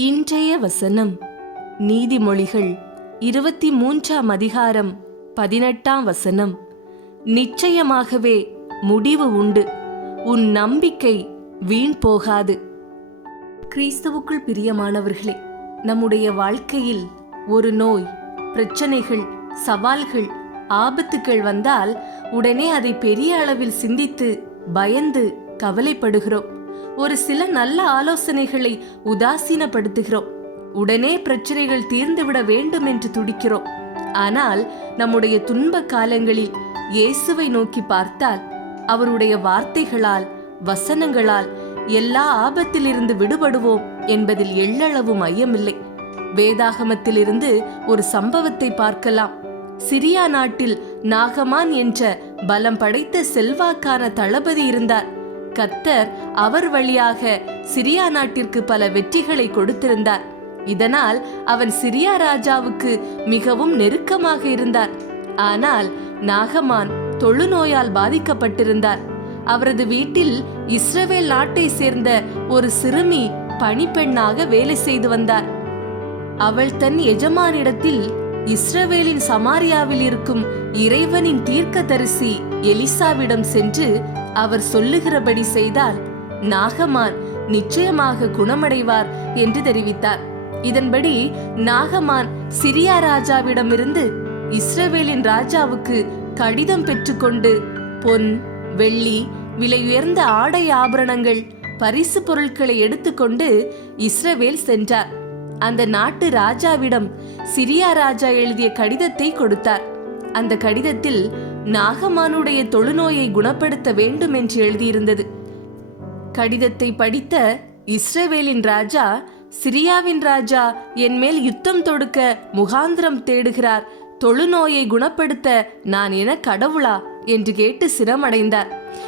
இன்றைய வசனம். நீதிமொழிகள் இருபத்தி மூன்றாம் அதிகாரம் பதினெட்டாம் வசனம். நிச்சயமாகவே முடிவு உண்டு. உன் நம்பிக்கை வீண் போகாது. கிறிஸ்துவுக்குள் பிரியமானவர்களே நம்முடைய வாழ்க்கையில் ஒரு நோய் பிரச்சனைகள் சவால்கள் ஆபத்துக்கள் வந்தால் உடனே அதை பெரிய அளவில் சிந்தித்து பயந்து கவலைப்படுகிறோம். ஒரு சில நல்ல ஆலோசனைகளை உதாசீனப்படுத்துகிறோம். உடனே பிரச்சனைகள் தீர்ந்துவிட வேண்டும் என்று துடிக்கிறோம். ஆனால் நம்முடைய துன்ப காலங்களில் இயேசுவை நோக்கி பார்த்தால் அவருடைய வார்த்தைகளால் வசனங்களால் எல்லா ஆபத்திலிருந்து விடுபடுவோம் என்பதில் எள்ளளவும் ஐயமில்லை வேதாகமத்திலிருந்து ஒரு சம்பவத்தை பார்க்கலாம். சிரியா நாட்டில் நாகமான் என்ற பலம் படைத்த செல்வாக்கான தளபதி இருந்தார். கத்தர் அவர் வழியாக சிரியா நாட்டிற்கு பல வெற்றிகளை கொடுத்திருந்தார். இதனால் அவன் சிரியா ராஜாவுக்கு மிகவும் நெருக்கமாக இருந்தார். ஆனால் நாகமான் தொழுநோயால் பாதிக்கப்பட்டிருந்தார். அவரது வீட்டில் இஸ்ரவேல் நாட்டை சேர்ந்த ஒரு சிறுமி பணிப்பெண்ணாக வேலை செய்து வந்தார். அவள் தன் எஜமானிடத்தில் இஸ்ரவேலின் சமாரியாவில் இருக்கும் இறைவனின் தீர்க்கதரிசி எலிசாவிடம் சென்று அவர் சொல்லுகிறபடி செய்தால் நாகமான் நிச்சயமாக குணமடைவார் என்று தெரிவித்தார். இதன்படி நாகமான் சிரியா ராஜாவிடமிருந்து இஸ்ரவேலின் ராஜாவுக்கு கடிதம் பெற்றுக்கொண்டு பொன் வெள்ளி விலையுயர்ந்த ஆடை ஆபரணங்கள் பரிசு பொருட்களை எடுத்துக்கொண்டு இஸ்ரவேல் சென்றார். அந்த நாட்டு ராஜாவிடம் சிரியா ராஜா எழுதிய கடிதத்தை கொடுத்தார். அந்த கடிதத்தில் நாகமானுடைய தொழுநோயை குணப்படுத்த வேண்டும் என்று எழுதியிருந்தது. கடிதத்தை படித்த இஸ்ரேவேலின் ராஜா சிரியாவின் ராஜா என் மேல் யுத்தம் தொடுக்க முகாந்திரம் தேடுகிறார். தொழுநோயை குணப்படுத்த நான் என கடவுளா? என்று கேட்டு சிரமடைந்தார்.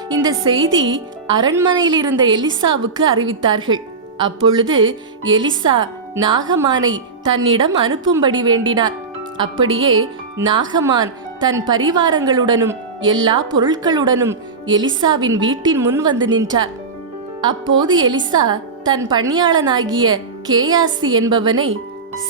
இந்த செய்தி அரண்மனையில் இருந்த எலிசாவுக்கு அறிவித்தார்கள். அப்பொழுது எலிசா நாகமானை தன்னிடம் அனுப்பும்படி வேண்டினார். அப்படியே நாகமான் தன் பரிவாரங்களுடனும் எல்லா பொருட்களுடனும் எலிசாவின் வீட்டின் முன் வந்து நின்றார். அப்போது எலிசா தன் பணியாளனாகிய கேயாசி என்பவனை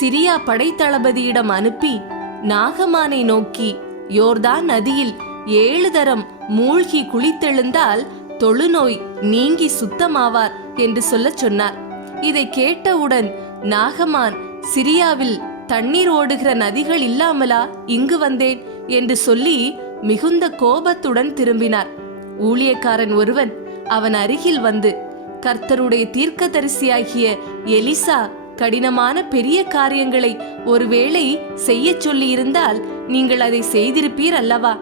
சிரியா படைத்தளபதியிடம் அனுப்பி நாகமானை நோக்கி யோர்தான் நதியில் ஏழு தரம் மூழ்கி குளித்தெழுந்தால் தொழுநோய் நீங்கி சுத்தமாவார் என்று சொல்லச் சொன்னார். இதை கேட்டவுடன் நாகமான் சிரியாவில் தண்ணீர் ஓடுகிற நதிகள் இல்லாமலா இங்கு வந்தேன்? என்று சொல்லி மிகுந்த கோபத்துடன் திரும்பினார். ஊழியக்காரன் ஒருவன் அவன் அருகில் வந்து கர்த்தருடைய தீர்க்கதரிசியாகிய எலிசா கடினமான பெரிய காரியங்களை ஒருவேளை செய்யச் சொல்லியிருந்தால் நீங்கள் அதை செய்திருப்பீர் அல்லவா?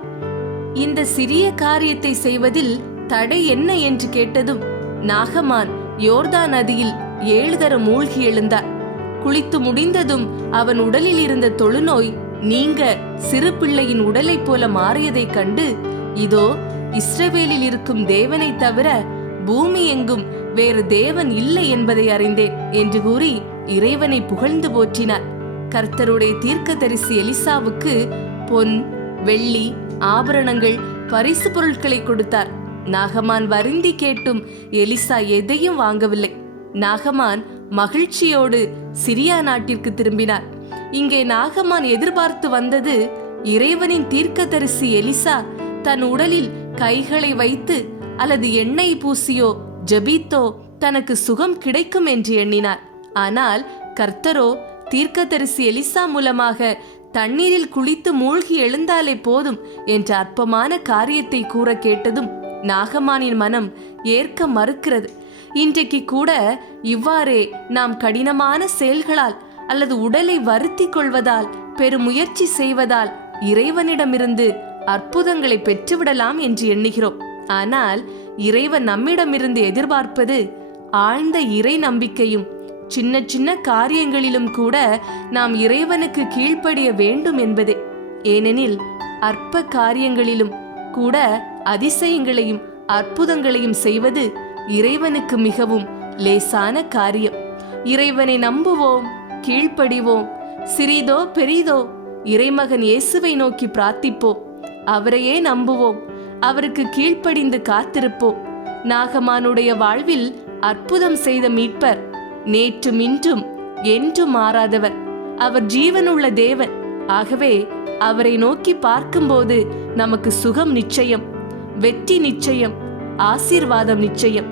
இந்த சிறிய காரியத்தை செய்வதில் தடை என்ன? என்று கேட்டதும் நாகமான் யோர்தா நதியில் ஏழுதர மூழ்கி எழுந்தார். குளித்து முடிந்ததும் அவன் உடலில் இருந்த தொழுநோய் நீங்க சிறு பிள்ளையின் உடலைப் போல மாறியதைக் கண்டு இதோ இஸ்ரவேலில் இருக்கும் தேவனை தவிர பூமி எங்கும் வேறு தேவன் இல்லை என்பதை அறிந்தேன் என்று கூறி இறைவனை புகழ்ந்து போற்றினார். கர்த்தருடைய தீர்க்கதரிசி எலிசாவுக்கு பொன் வெள்ளி ஆபரணங்கள் பரிசு பொருட்களை கொடுத்தார். நாகமான் வருந்தி கேட்டும் எலிசா எதையும் வாங்கவில்லை. நாகமான் மகிழ்ச்சியோடு சிரியா நாட்டிற்கு திரும்பினார். இங்கே நாகமான் எதிர்பார்த்து வந்தது இறைவனின் தீர்க்கதரிசி எலிசா தன் உடலில் கைகளை வைத்து அல்லது எண்ணெய் பூசியோ ஜபித்தோ தனக்கு சுகம் கிடைக்கும் என்று எண்ணினார். ஆனால் கர்த்தரோ தீர்க்கதரிசி எலிசா மூலமாக தண்ணீரில் குளித்து மூழ்கி எழுந்தாலே போதும் என்ற அற்பமான காரியத்தை கூற கேட்டதும் நாகமானின் மனம் ஏற்க மறுக்கிறது. இன்றைக்கு கூட இவ்வாறே நாம் கடினமான செயல்களால் அல்லது உடலை வருத்தி கொள்வதால் பெருமுயற்சி செய்வதால் இறைவனிடமிருந்து அற்புதங்களை பெற்றுவிடலாம் என்று எண்ணுகிறோம். ஆனால் இறைவன் நம்மிடமிருந்து எதிர்பார்ப்பது ஆழ்ந்த இறை நம்பிக்கையும் சின்ன சின்ன காரியங்களிலும் கூட நாம் இறைவனுக்கு கீழ்ப்படிய வேண்டும் என்பதே. ஏனெனில் அற்ப காரியங்களிலும் கூட அதிசயங்களையும் அற்புதங்களையும் செய்வது இறைவனுக்கு மிகவும் லேசான காரியம். இறைவனை நம்புவோம் கீழ்ப்படிவோம். சிறிதோ பெரிதோ இறைமகன் இயேசுவை நோக்கி பிரார்த்திப்போம். அவரையே நம்புவோம். அவருக்கு கீழ்ப்படிந்து காத்திருப்போம். நாகமானுடைய வாழ்வில் அற்புதம் செய்த மீட்பர் நேற்றும் இன்றும் என்றும் மாறாதவர். அவர் ஜீவனுள்ள தேவன். ஆகவே அவரை நோக்கி பார்க்கும்போது நமக்கு சுகம் நிச்சயம் வெற்றி நிச்சயம் ஆசீர்வாதம் நிச்சயம்.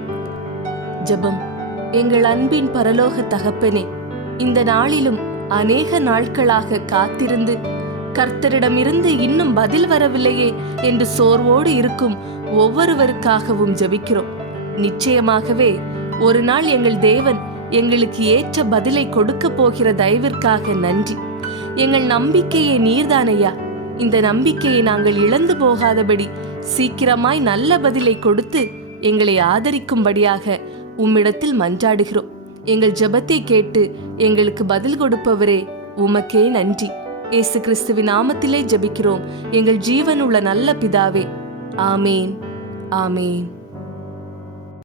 ஜெபம். எங்கள் அன்பின் பரலோக தகப்பனே இந்த நாளிலும் அநேக நாட்களாக காத்திருந்து கர்த்தரிடமிருந்து இன்னும் பதில் வரவில்லையே என்று சோர்வோடு இருக்கும் ஒவ்வொருவருக்காகவும் ஜெபிக்கிறோம். நிச்சயமாகவே ஒரு நாள் எங்கள் தேவன் எங்களுக்கு ஏற்ற பதிலை கொடுக்க போகிற தயவிற்காக நன்றி. எங்கள் நம்பிக்கையை நீர்தானையா? இந்த நம்பிக்கையை நாங்கள் இழந்து போகாதபடி சீக்கிரமாய் நல்ல பதிலை கொடுத்து எங்களை ஆதரிக்கும்படியாக உம்மிடத்தில் மன்றாடுகிறோம். எங்கள் ஜெபத்தை கேட்டு எங்களுக்கு பதில் கொடுப்பவரே உமக்கே நன்றி. இயேசு கிறிஸ்துவின் நாமத்திலே ஜபிக்கிறோம். எங்கள் ஜீவனுள்ள நல்ல பிதாவே. ஆமேன். ஆமேன்.